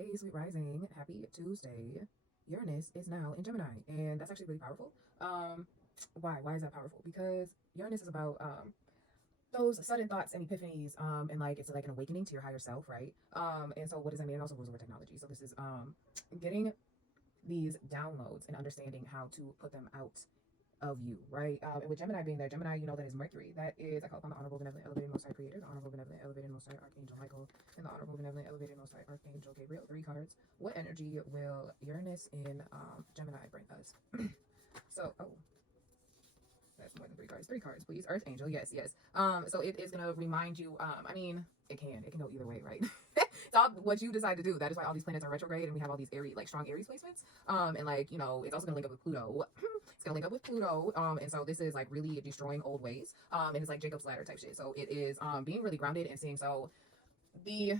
Hey, sweet rising. Happy Tuesday. Uranus is now in Gemini, and that's actually really powerful. Why? Why is that powerful? Because Uranus is about those sudden thoughts and epiphanies, and like it's like an awakening to your higher self, right? And so what does that mean? It also rules over technology. So this is getting these downloads and understanding how to put them out of you, right? And with Gemini being there, Gemini, you know, that is Mercury. That is, I call upon the Honorable Benevolent Elevated Most High Creator, the Honorable Benevolent Elevated Most High Archangel Michael, and the Honorable Benevolent Elevated Most High Archangel Gabriel. 3 cards. What energy will Uranus in Gemini bring us? So, oh, that's more than 3 cards. 3 cards, please. Earth Angel, yes, yes. So it is gonna remind you. I mean, it can go either way, right? It's all what you decide to do. That is why all these planets are retrograde, and we have all these Aries, like strong Aries placements. And like, you know, it's also gonna link up with Pluto. It's gonna link up with Pluto. And so this is like really destroying old ways. And it's like Jacob's ladder type shit. So it is being really grounded and seeing. So the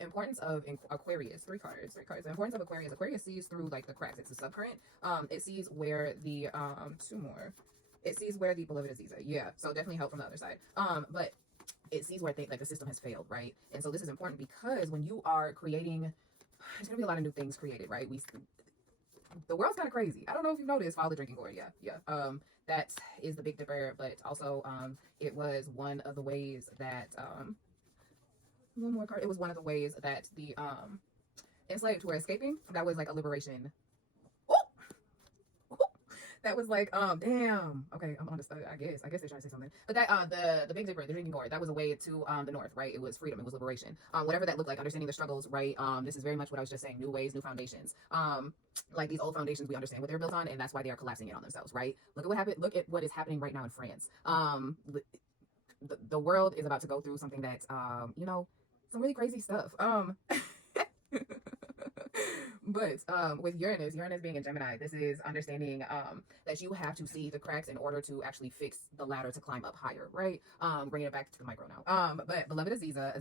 importance of Aquarius, 3 cards, 3 cards. The importance of Aquarius. Aquarius sees through like the cracks. It's a subcurrent. It sees where the 2 more. It sees where the beloved Aziza. Yeah. So definitely help from the other side. But it sees where like the system has failed, right? And so this is important because when you are creating, there's gonna be a lot of new things created, right? The world's kind of crazy. I don't know if you've noticed. Follow the drinking gourd. Yeah. That is the Big Dipper, but also it was one of the ways that one more card. It was one of the ways that the enslaved were escaping. That was like a liberation. That was like, damn. Okay, I'm on the I guess they're trying to say something. But that the Big Dipper, the drinking gourd, that was a way to the north, right? It was freedom, it was liberation. Whatever that looked like, understanding the struggles, right? This is very much what I was just saying, new ways, new foundations. Like these old foundations, we understand what they're built on, and that's why they are collapsing in on themselves, right? Look at what happened, look at what is happening right now in France. The world is about to go through something that's you know, some really crazy stuff. But with Uranus being in Gemini, this is understanding that you have to see the cracks in order to actually fix the ladder to climb up higher, right? Bringing it back to the micro now. But beloved Aziza,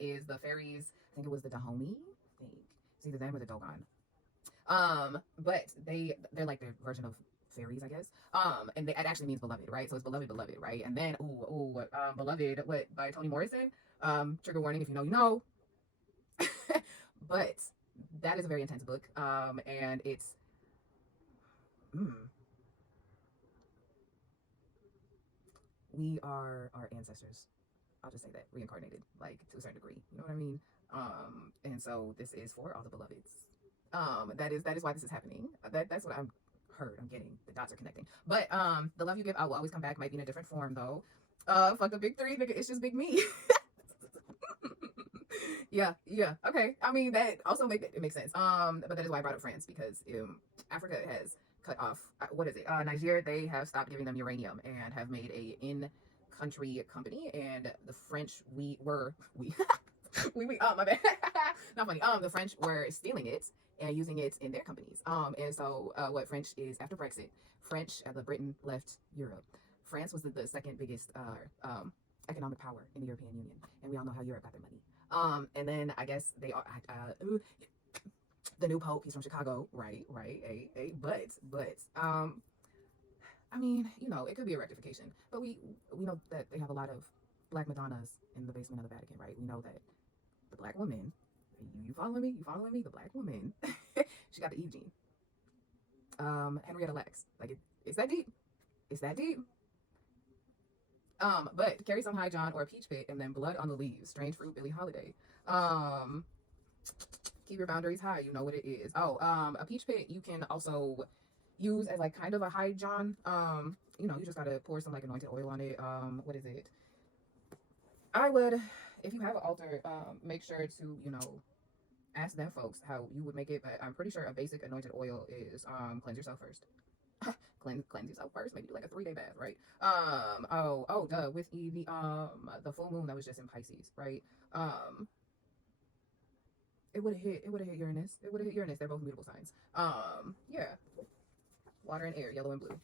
is the fairies. I think it was the Dahomey. I think it's either them or the Dogon. But they're like their version of fairies, I guess. And it actually means beloved, right? So it's beloved, right? And then beloved, what by Toni Morrison? Trigger warning if you know, you know. But that is a very intense book. And it's we are our ancestors. I'll just say that, reincarnated, like to a certain degree. You know what I mean? And so this is for all the beloveds. That is why this is happening. That's what I'm getting. The dots are connecting. But the love you give out will always come back, might be in a different form though. Fuck the big 3, nigga. It's just big me. Yeah. Okay. I mean, that also makes sense. But that is why I brought up France, because Africa has cut off. What is it? Nigeria. They have stopped giving them uranium and have made a in-country company. And the French, we my bad. Not funny. The French were stealing it and using it in their companies. And so what French is after Brexit, the Britain left Europe. France was the second biggest economic power in the European Union, and we all know how Europe got their money. And then I guess they are the new pope. He's from Chicago, right? But I mean, you know, it could be a rectification, but we know that they have a lot of Black Madonnas in the basement of the Vatican, right? We know that the Black woman, you following me? The Black woman, she got the Eve gene. Henrietta Lacks, like it's that deep. It's that deep. But carry some high John or a peach pit, and then blood on the leaves. Strange fruit, Billie Holiday. Keep your boundaries high. You know what it is. A peach pit you can also use as like kind of a high John. You know, you just gotta pour some like anointed oil on it. What is it? I would, if you have an altar, make sure to, you know, ask them folks how you would make it. But I'm pretty sure a basic anointed oil is cleanse yourself first. cleanse yourself first, maybe do like a 3-day bath, right? Duh, with the full moon that was just in Pisces, right? It would have hit Uranus. They're both mutable signs. Yeah. Water and air, yellow and blue.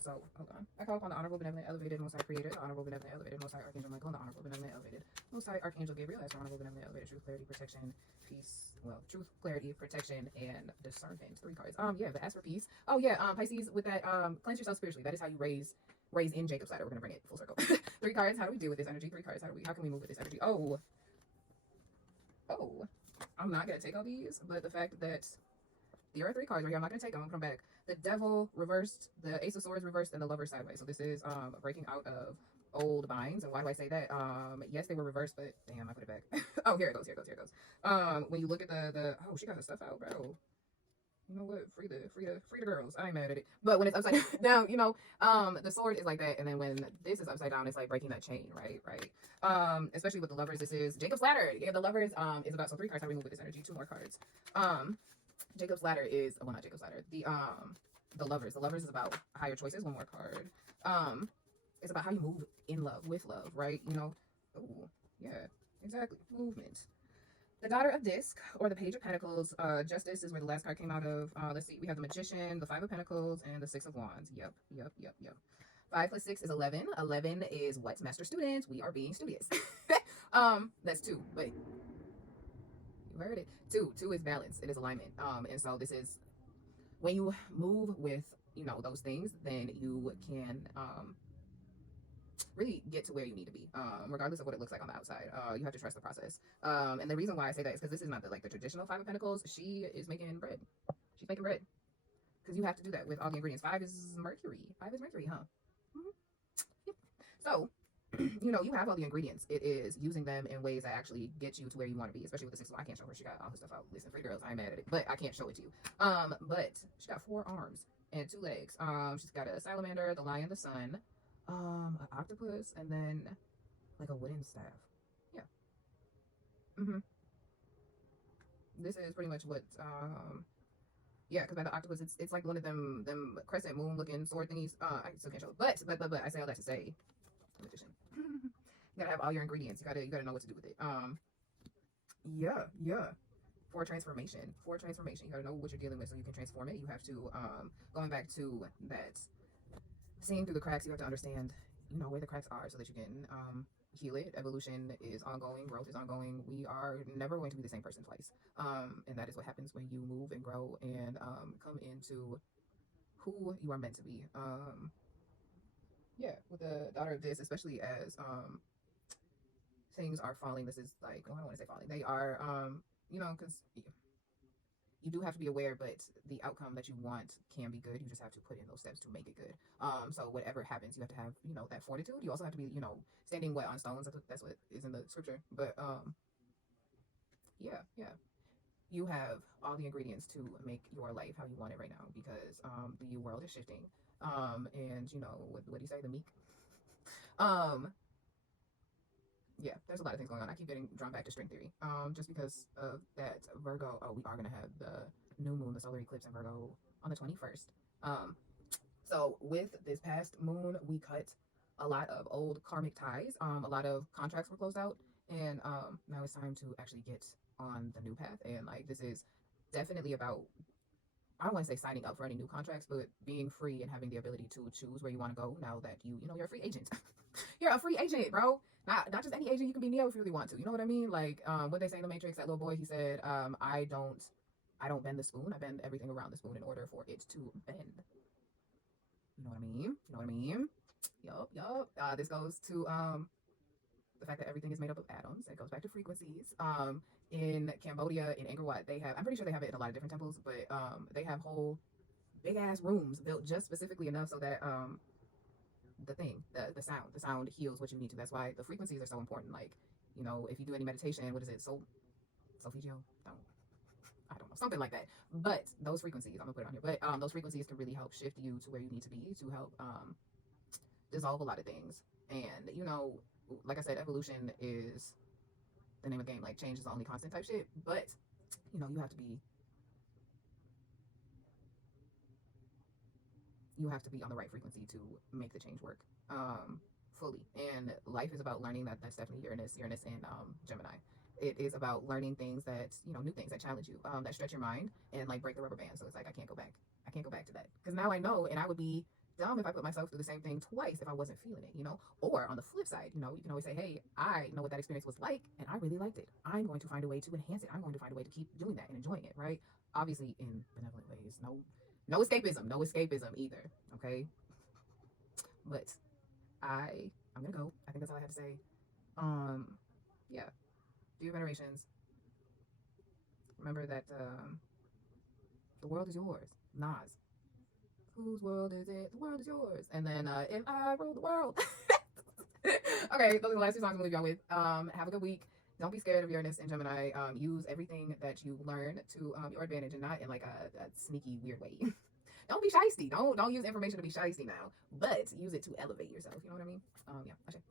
So hold on. I call upon the Honorable Benevolent Elevated Most High Creator, the Honorable Benevolent Elevated Most High Archangel Michael, and the Honorable Benevolent Elevated Most High Archangel Gabriel, as the Honorable Benevolent Elevated Truth, Clarity, Protection, Peace. Well, truth, clarity, protection, and discernment. 3 cards. Yeah, but as for peace, Pisces with that, cleanse yourself spiritually. That is how you raise in Jacob's ladder. We're gonna bring it full circle. 3 cards. How do we deal with this energy? 3 cards. How can we move with this energy? Oh. I'm not gonna take all these, but the fact that there are three cards right here, I'm not gonna take them. I'm gonna come back. The Devil reversed, the Ace of Swords reversed, and the Lover sideways. So this is breaking out of old binds. And why do I say that? Yes, they were reversed, but damn, I put it back. Oh, here it goes, here it goes, here it goes. When you look at the oh, she got her stuff out, bro. You know what? Free the girls. I ain't mad at it. But when it's upside down, you know, the sword is like that, and then when this is upside down, it's like breaking that chain, right? Right. Especially with the lovers, this is Jacob's ladder. Yeah, the lovers is about, so three cards. How we move with this energy? Two more cards. Jacob's ladder is, well, not Jacob's ladder. The lovers. The lovers is about higher choices. One more card. It's about how you move in love, with love, right? You know. Oh, yeah, exactly. Movement. The Daughter of Disc, or the Page of Pentacles. Justice is where the last card came out of. Let's see. We have the Magician, the Five of Pentacles, and the Six of Wands. Yep. 5 plus 6 is 11. 11 is what? Master students. We are being studious. That's 2. Wait. You heard it. 2. 2 is balance. It is alignment. And so this is when you move with, you know, those things, then you can really get to where you need to be, regardless of what it looks like on the outside. You have to trust the process. And the reason why I say that is because this is not the traditional Five of Pentacles. She is making bread. She's making bread because you have to do that with all the ingredients. 5 is Mercury. 5 is Mercury, huh? Yep. So, you know, you have all the ingredients. It is using them in ways that actually get you to where you want to be, especially with the 6. I can't show her. She got all her stuff out. Listen, free girls, I'm mad at it, but I can't show it to you. But she got 4 arms and 2 legs. She's got a salamander, the lion, the sun, an octopus, and then like a wooden staff. Yeah. This is pretty much what yeah, because by the octopus, it's like one of them crescent moon looking sword thingies. I still can't show it, but I say all that to say, magician. You gotta have all your ingredients. You gotta know what to do with it. Yeah. For transformation. You gotta know what you're dealing with so you can transform it. You have to going back to that, seeing through the cracks. You have to understand, you know, where the cracks are so that you can heal it. Evolution is ongoing. Growth is ongoing. We are never going to be the same person twice. And that is what happens when you move and grow and come into who you are meant to be. Yeah, with the Daughter of This, especially as things are falling. This is like, oh, I don't want to say falling. They are, you know, because you do have to be aware, but the outcome that you want can be good. You just have to put in those steps to make it good. So whatever happens, you have to have, you know, that fortitude. You also have to be, you know, standing wet on stones. That's what is in the scripture. But yeah. You have all the ingredients to make your life how you want it right now, because the world is shifting. And you know, what do you say? The meek. Yeah, there's a lot of things going on. I keep getting drawn back to string theory. Just because of that Virgo. Oh, we are gonna have the new moon, the solar eclipse in Virgo on the 21st. So with this past moon, we cut a lot of old karmic ties. A lot of contracts were closed out, and now it's time to actually get on the new path. And like, this is definitely about, I don't want to say signing up for any new contracts, but being free and having the ability to choose where you want to go now that you know, you're a free agent. You're a free agent, bro. Not just any agent. You can be Neo if you really want to. You know what I mean? Like, what they say in the Matrix, that little boy, he said, I don't bend the spoon. I bend everything around the spoon in order for it to bend. You know what I mean? Yup. This goes to the fact that everything is made up of atoms. It goes back to frequencies. In Cambodia, in Angkor Wat, they have, I'm pretty sure they have it in a lot of different temples, but they have whole big ass rooms built just specifically enough so that the sound heals what you need to. That's why the frequencies are so important. Like, you know, if you do any meditation, what is it? Solfeggio? I don't know, something like that. But those frequencies, I'm gonna put it on here. But those frequencies can really help shift you to where you need to be, to help dissolve a lot of things. And you know, like I said, evolution is the name of the game. Like, change is the only constant type shit. But you know, you have to be on the right frequency to make the change work fully. And life is about learning. That's definitely Uranus and Gemini. It is about learning things that, you know, new things that challenge you, that stretch your mind and like break the rubber band. So it's like, I can't go back to that, because now I know, and I would be dumb if I put myself through the same thing twice if I wasn't feeling it, you know. Or on the flip side, you know, you can always say, hey, I know what that experience was like and I really liked it. I'm going to find a way to enhance it. I'm going to find a way to keep doing that and enjoying it, right? Obviously in benevolent ways. No escapism either. Okay. But I'm gonna go. I think that's all I have to say. Yeah. Do your venerations. Remember that the world is yours. Nas. Whose world is it? The world is yours. And then if I rule the world. Okay, those are the last two songs I'm gonna leave y'all with. Have a good week. Don't be scared of Uranus and Gemini. Use everything that you learn to your advantage and not in like a sneaky weird way. Don't be shisty. Don't use information to be shisty now, but use it to elevate yourself. You know what I mean? Yeah. Okay.